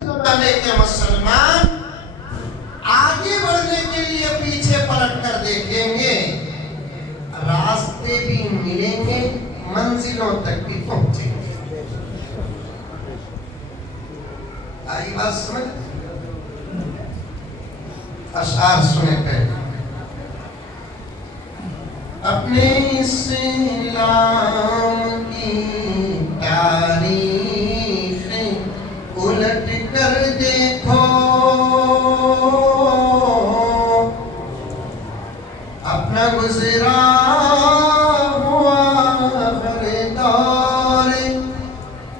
زمانے کے مسلمان آگے بڑھنے کے لیے پیچھے پلٹ کر دیکھیں گے، راستے بھی ملیں گے، منزلوں تک بھی پہنچیں گے۔ آئی بات سمجھ؟ اشعار سنے پہلے۔ اپنے اسلام کی تاریخ الٹ کر دیکھو، اپنا گزرا ہوا ہر دور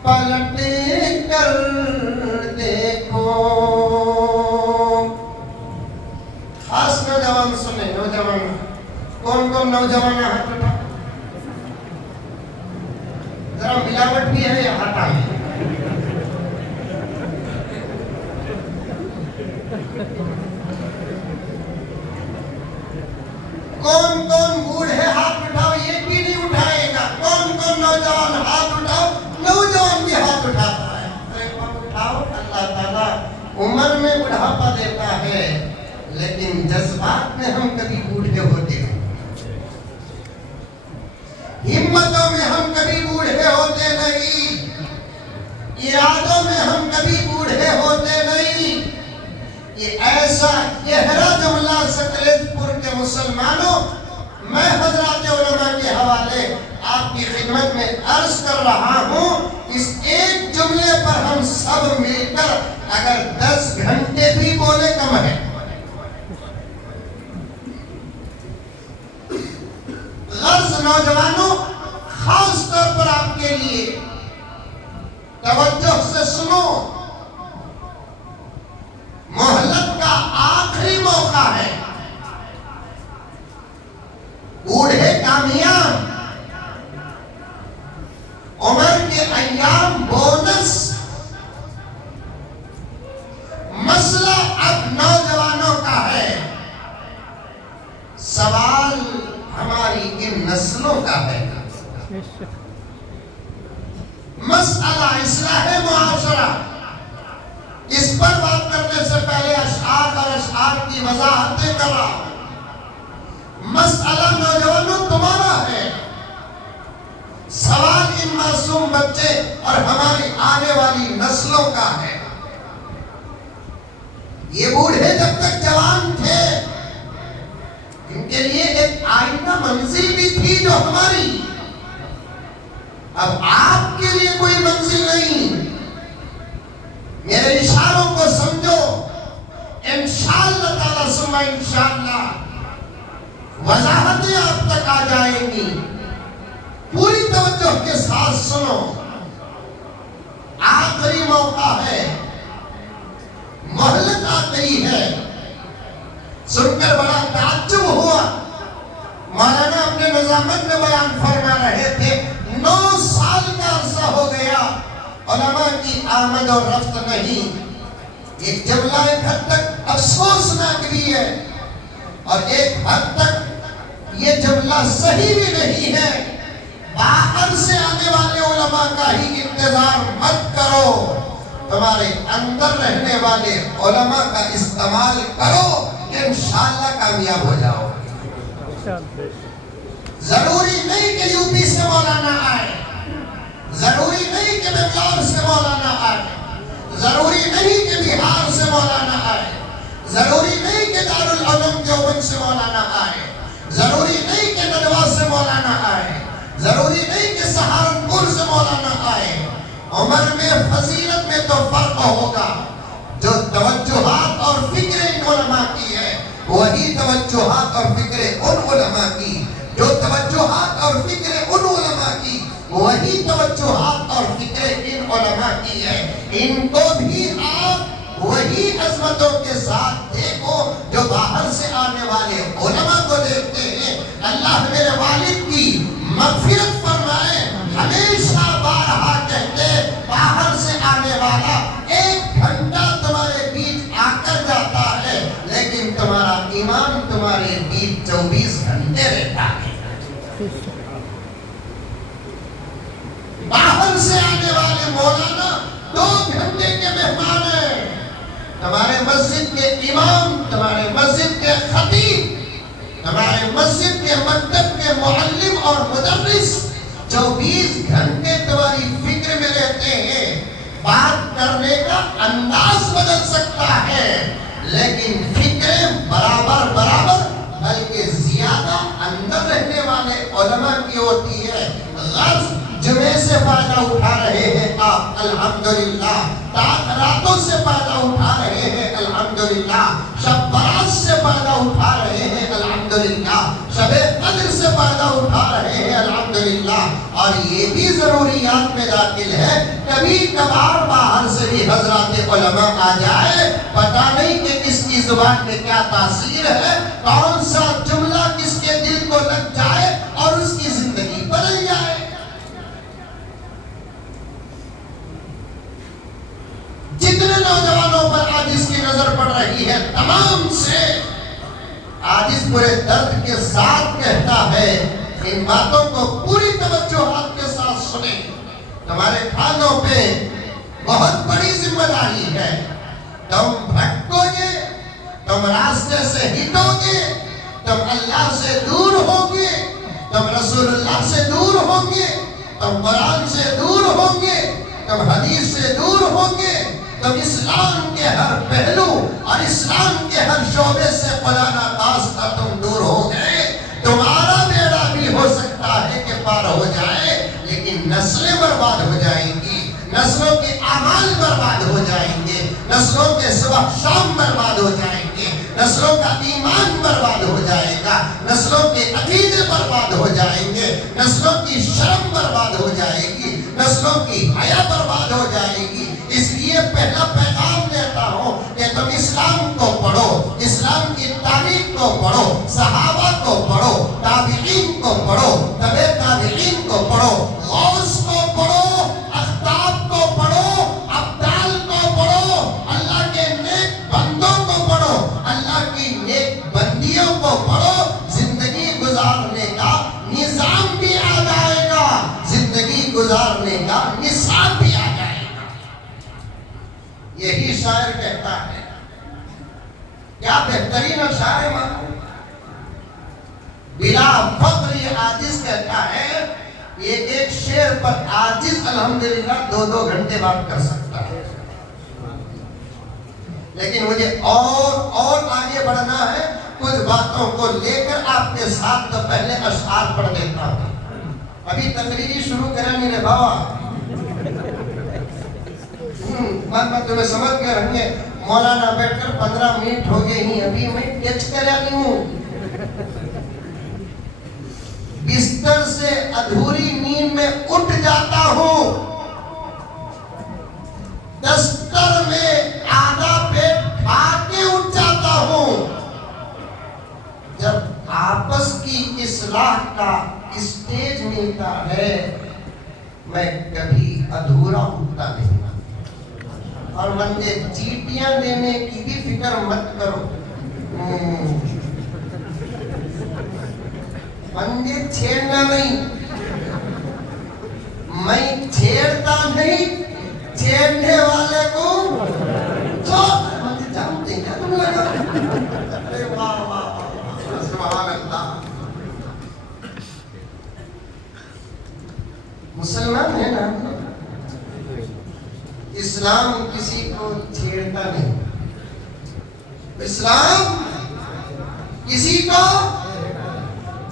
پلٹ کر دیکھو۔ خاص نوجوان سنیں، نوجوان کون کون نوجوان ہاتھ اٹھا؟ ذرا ملاوٹ بھی ہے یا ہٹا ہے؟ کون کون بوڑھے ہاتھ اٹھاؤ؟ یہ بھی نہیں اٹھائے گا۔ کون کون نوجوان ہاتھ اٹھاؤ؟ نوجوان بھی ہاتھ اٹھاتا ہے۔ اٹھاؤ، اللہ تعالیٰ عمر میں بڑھاپا دیتا ہے، لیکن جذبات میں ہم کبھی بوڑھے ہوتے ہیں، ہمتوں میں ہم کبھی بوڑھے ہوتے نہیں، ارادوں میں ہم کبھی بوڑھے ہوتے نہیں۔ یہ ایسا گہرا جملہ سکلیت پور کے مسلمانوں، میں حضرات علماء کے حوالے آپ کی خدمت میں عرض کر رہا ہوں، اس ایک جملے پر ہم سب مل کر اگر 10 گھنٹے بھی بولے کم ہے۔ غرض نوجوانوں، خاص طور پر آپ کے لیے توجہ سے سنو، مہلت کا آخری موقع ہے۔ بوڑھے کامیاب، عمر کے ایام بونس، مسئلہ اب نوجوانوں کا ہے، سوال ہماری ان نسلوں کا ہے۔ مسئلہ اصلاح معاشرہ، اس پر بات کرنے سے پہلے اشعار اور اشعار کی وضاحتیں کر رہا ہوں۔ مسئلہ نوجوانوں تمہارا ہے، سوال ان معصوم بچے اور ہماری آنے والی نسلوں کا ہے۔ یہ بوڑھے جب تک جوان تھے، ان کے لیے ایک آئینہ منزل بھی تھی جو ہماری، اب آپ کے لیے کوئی منزل نہیں۔ میرے اشاروں کو سمجھو، انشاءاللہ تعالیٰ ثم انشاءاللہ وضاحتیں آپ تک آ جائیں گی۔ پوری توجہ کے ساتھ سنو، آخری موقع ہے، مہلت آ گئی ہے۔ سن کر بڑا تعجب ہوا، مولانا اپنے نظامت میں بیان فرما رہے تھے، 9 سال کا عرصہ ہو گیا، علماء کی آمد اور رفت نہیں۔ ایک جملہ ایک حد تک افسوسناک بھی ہے، اور ایک حد تک یہ جملہ صحیح بھی نہیں ہے۔ باہر سے آنے والے علماء کا ہی انتظار مت کرو، تمہارے اندر رہنے والے علماء کا استعمال کرو، انشاءاللہ کامیاب ہو جاؤ۔ ضروری نہیں کہ یو پی سے مولانا آئے، ضروری نہیں کہ بنگلور سے مولانا آئے، ضروری نہیں کہ بہار سے مولانا آئے، ضروری نہیں کہ دارالعلوم دیوبند سے مولانا آئے، ضروری نہیں کہ ندوہ سے مولانا آئے، ضروری نہیں کہ سہارنپور سے مولانا آئے۔ عمر میں فضیلت میں تو فرق ہوگا، جو توجہات اور فکر ان علماء کی ہے وہی توجہات اور فکر ان علماء کی، جو توجہات اور فکر ان علماء کی وہی توجہات اور فکر ان علماء کی ہے۔ ان کو بھی آپ وہی عظمتوں کے ساتھ دیکھو جو باہر سے آنے والے علماء کو دیکھتے ہیں۔ اللہ میرے والد کی مغفرت فرمائے، ہمیشہ بارہا کہتے، باہر سے آنے والا 1 گھنٹہ تمہارے بیچ آ کر جاتا ہے، لیکن تمہارا ایمان تمہارے بیچ 24 گھنٹے رہتا ہے۔ باہر سے آنے والے مولانا 2 گھنٹے کے مہمان ہیں، تمہارے مسجد کے امام، تمہارے مسجد کے خطیب، تمہارے مسجد کے مکتب کے معلم اور مدرس 24 گھنٹے تمہاری فکر میں رہتے ہیں. بات کرنے کا انداز بدل سکتا ہے لیکن فکریں برابر بلکہ زیادہ اندر رہنے والے علماء کی ہوتی ہے. غرض جمعے سے فائدہ اٹھا رہے ہیں آپ الحمدللہ، راتوں سے فائدہ اٹھا رہے ہیں الحمدللہ، شب برات سے فائدہ اٹھا رہے ہیں الحمدللہ، شب قدر سے فائدہ اٹھا رہے ہیں الحمدللہ. اور یہ بھی ضروریات میں داخل ہے کبھی کبھار باہر سے بھی حضرات علماء آ جائے، پتہ نہیں کہ کس کی زبان میں کیا تاثیر ہے، کون سا جملہ کس کے دل کو لگ جائے اور اس کی زندگی بدل جائے. جتنے نوجوانوں پر آج اس کی نظر پڑ رہی ہے تمام سے آج اس پورے درد کے ساتھ کہتا ہے ان باتوں کو پوری توجہات کے ساتھ سنیں. تمہارے کھانوں پہ بہت بڑی ذمہ داری ہے. تم بھٹکو گے، تم راستے سے ہٹو گے، تم اللہ سے دور ہوگے، تم رسول اللہ سے دور ہوں گے، تم قرآن سے دور ہوں گے، تم حدیث سے دور ہوں گے، تم اسلام کے ہر پہلو اور اسلام کے ہر شعبے سے خدا نخواستہ تم دور ہو گئے. تمہارا بیڑا بھی ہو سکتا ہے کہ پار ہو جائے لیکن نسلیں برباد ہو جائیں گی، نسلوں کے اعمال برباد ہو جائیں گے، نسلوں کے صبح شام برباد ہو جائیں گے، نسلوں کا ایمان برباد ہو جائے گا، نسلوں کے عقیدے برباد ہو جائیں گے، نسلوں کی شرم برباد ہو جائے گی، نسلوں کی حیا برباد ہو جائے گی. اس لیے پہلا پیغام دیتا ہوں کہ تم اسلام کو پڑھو، اسلام کی تاریخ کو پڑھو، صحابہ کو پڑھو، تابعین کو پڑھو، تبع تابعین کو پڑھو، غوث کو پڑھو، اخطاب کو پڑھو، ابدال کو پڑھو، اللہ کے نیک بندوں کو پڑھو، اللہ کی نیک بندیوں کو پڑھو. زندگی گزارنے کا نظام بھی آ جائے گا، زندگی گزارنے کا نصاب بھی آ جائے گا. یہی شاعر کہتا ہے. کیا بہترین اشعار مانو. بلا فقر یہ عاجز کہتا ہے یہ ایک شعر پر عاجز الحمدللہ 2 گھنٹے بات کر سکتا ہے. لیکن مجھے اور آگے بڑھنا ہے. کچھ باتوں کو لے کر آپ کے ساتھ تو پہلے اشعار پڑھ دیتا ہوں. ابھی تقریری شروع کریں میرے بابا. میں تمہیں سمجھ کے رہیں گے مولانا بیٹھ کر 15 منٹ ہو گئے ہی ابھی میں ٹچ کرا نہیں ہوں. بستر سے ادھوری نیند میں اٹھ جاتا ہوں، دستر میں آدھا پیٹ کھا کے اٹھ جاتا ہوں. جب آپس کی اصلاح کا اسٹیج ملتا ہے میں کبھی ادھورا اٹھتا نہیں. اور بندے چیٹیاں دینے کی بھی فکر مت کرو. بندے چھیڑنا نہیں، میں چھیڑتا نہیں، چھیڑنے والے کو بندے جانتے ہیں کیا تم لگا. ارے واہ واہ سبحان اللہ. مسلمان ہے نا. اسلام کسی کو چھیڑتا نہیں. اسلام کسی کو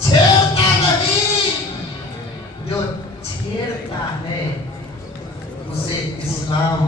چھیڑتا نہیں. جو چھیڑتا ہے اسے اسلام